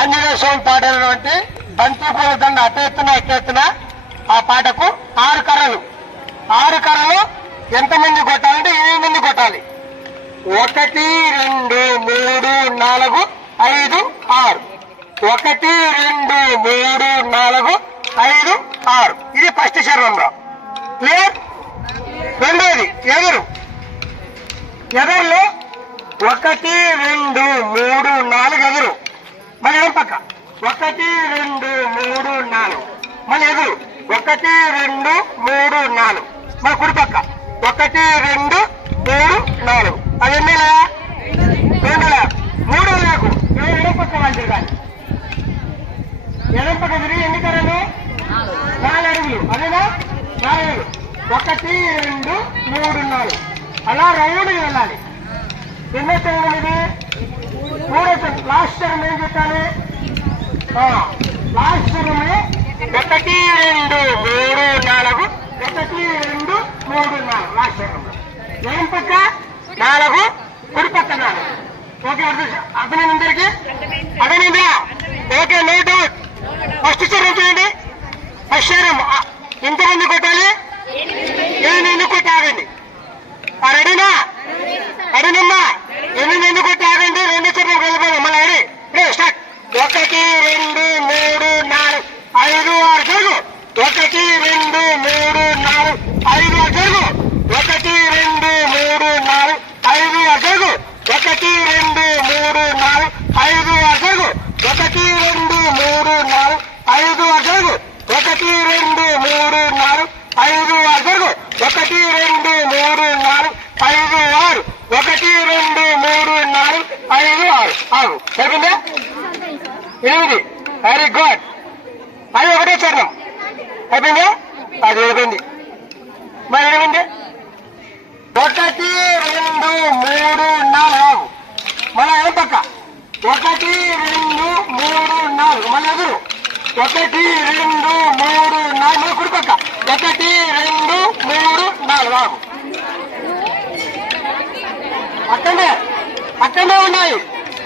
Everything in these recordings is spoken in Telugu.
ఆంజనేయ స్వామి పాడినటువంటి బంతిపూల దండ అట్టెత్తున ఆ పాటకు 6 కర్రలు. 6 కర్రలు ఎంతమంది కొట్టాలంటే 8 మంది కొట్టాలి. 1 2 3 4 5 6. 1 2 3 4 5 6. ఇది ఫస్ట్ చరణంలో క్లియర్. రెండోది ఎదురులో 1 2 3 4 ఎదురు. మళ్ళీ ఎడం పక్క 1 2 3 4. మళ్ళీ ఎదురు 1 2 3 4. మళ్ళీ కుడి పక్క 1 2 3 4. అది ఎన్నేలా 2 3 నాకు ఎడం పక్క వాళ్ళు తిరగాలి. ఎడం పక్క తిరిగి ఎన్ని కర్రలు 4 అడుగులు. అదేనా 4 అడుగులు. 1 2 3 4 అలా రౌండ్కి వెళ్ళాలి. ఎన్నో చరణం ఇది 3వ చరణం. లాస్ట్ చరణం ఏం చెప్పాలి? లాస్ట్ చరణంలో 1 2 3 4 1 2 3 4 లాస్ట్ చరణంలో ఏం పక్క 4 కుడి పక్క 4. ఓకే అర్థమైంది అందరికి? అర్థమైందా? Okay no doubt. ఫస్ట్ చరణం చేయండి. ఫస్ట్ చరణం ఎంతమంది కొట్టాలి? 8 కొట్టి ఆగండి. రెడీనా? అడినమ్మా 8 కొట్టి ఆగండి. 2 చరణం వెళ్ళిపోదాం. మళ్ళీ రెడీ స్టార్ట్. 1 2 3 4 5 6 జరుగు. 1 2 3 4 5 6 జరుగు. 1 2 3 4 5 6 జరుగు. 1 2 3 4 5 6 జరుగు. 1 2 3 4 5 6 జరుగు. 1 2 3 4 5 6 జరుగు. 1 2 3 4 5 6. 1 2 3 4 5 6 ఆగు. సరిపోయిందా? 8. Very good. అది 1వ చరణం అయిపోయిందా? అది అయిపోయింది. మరి ఏమైంది? 1 2 3 4 ఆగు. మళ్ళీ ఏం పక్క 1 2 3 4. మళ్ళీ ఎదురు 1 2 3 4. మళ్ళీ కుడి పక్క 1 2 3 4 ఆగు. అక్కడే ఉన్నాయి.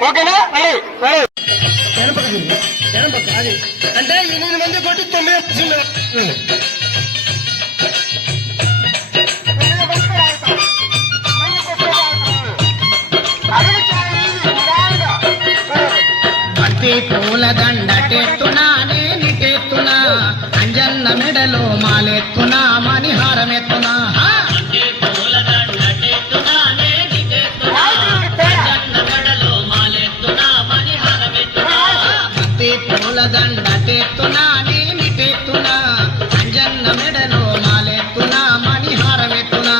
ఓకేనా? అది అంటే 8 మంది కొట్టి 9 వచ్చింది. బంతి పూల దండటెత్తునా నేనిటెత్తునా అంజన్న మెడలో మాలెత్తునా మణిహారమెత్తునా. దండటెత్తునా నేనిటెత్తునా అంజన్న మెడలో మాలెత్తునా మణిహారమెత్తునా. అంటే పూల దండటెత్తునా నేనిటెత్తునా అంజన్న మెడలో మాలెత్తునా మణిహారమెత్తునా.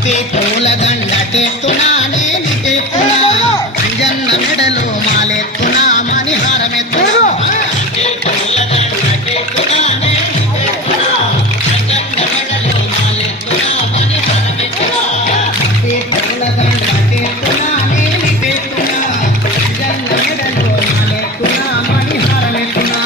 బంతి పూల దండ తెత్తున్నానే నిటెత్తునా అంజన్న మెడలో మాలెత్తునా మణిహారమెత్తునా బంతి పూల దండ తెత్తున్నానే నిటెత్తునా అంజన్న మెడలో మాలెత్తునా మణిహారమెత్తునా బంతి పూల దండ తెత్తున్నానే నిటెత్తునా అంజన్న మెడలో మాలెత్తునా మణిహారమెత్తునా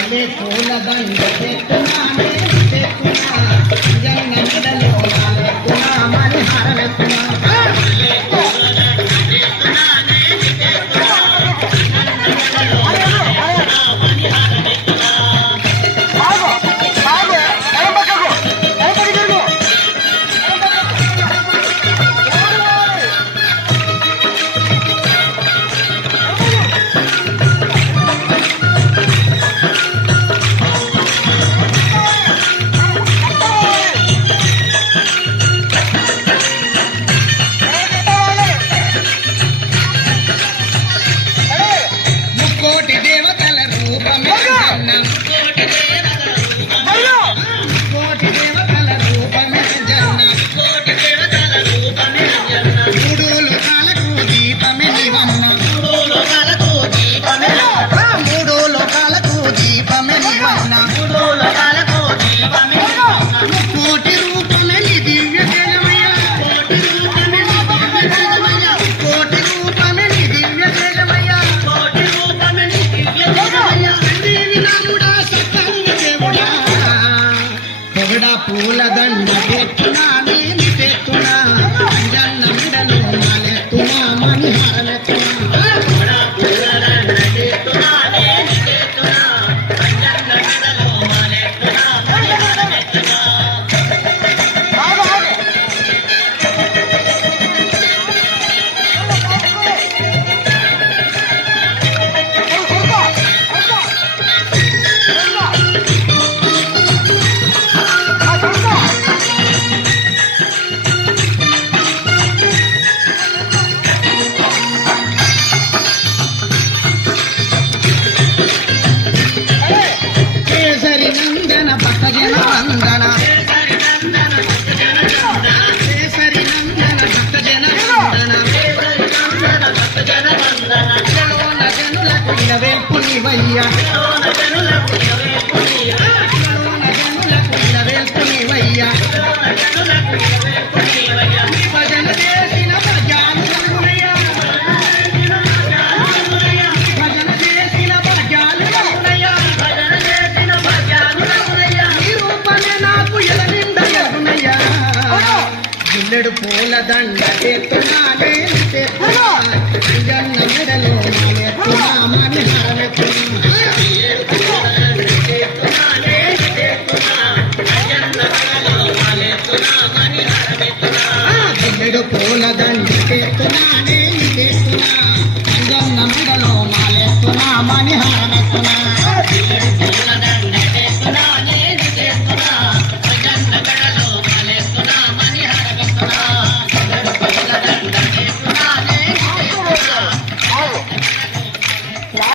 బంతి పూల దండ తెత్తున్నానే నిటెత్తునా పూల దండ తెత్తున్నానే నిటెత్తునా అంజన్న మెడలో మాలెత్తునా మణిహారమెత్తునా పూల దండ తెత్తున్నానే నిటెత్తునా అంజన్న మెడలో మాలెత్తునా మణిహారమెత్తునా నందన భక్త జన వందన కేసరి నందన భక్త జన వందన జలోన జనులకు ఇలవేల్పు నీవయ్యా భజన చేసిన భజాను గుల్లెడు పూల దండ తెత్తున్నానే తెత్తునా అంజన్న మెడలో మాలెత్తునా మణిహారమెత్తునా గుల్లెడు పూల దండ తెత్తున్నానే తెత్తునా అంజన్న మెడలో మాలెత్తునా మణిహారమెత్తునా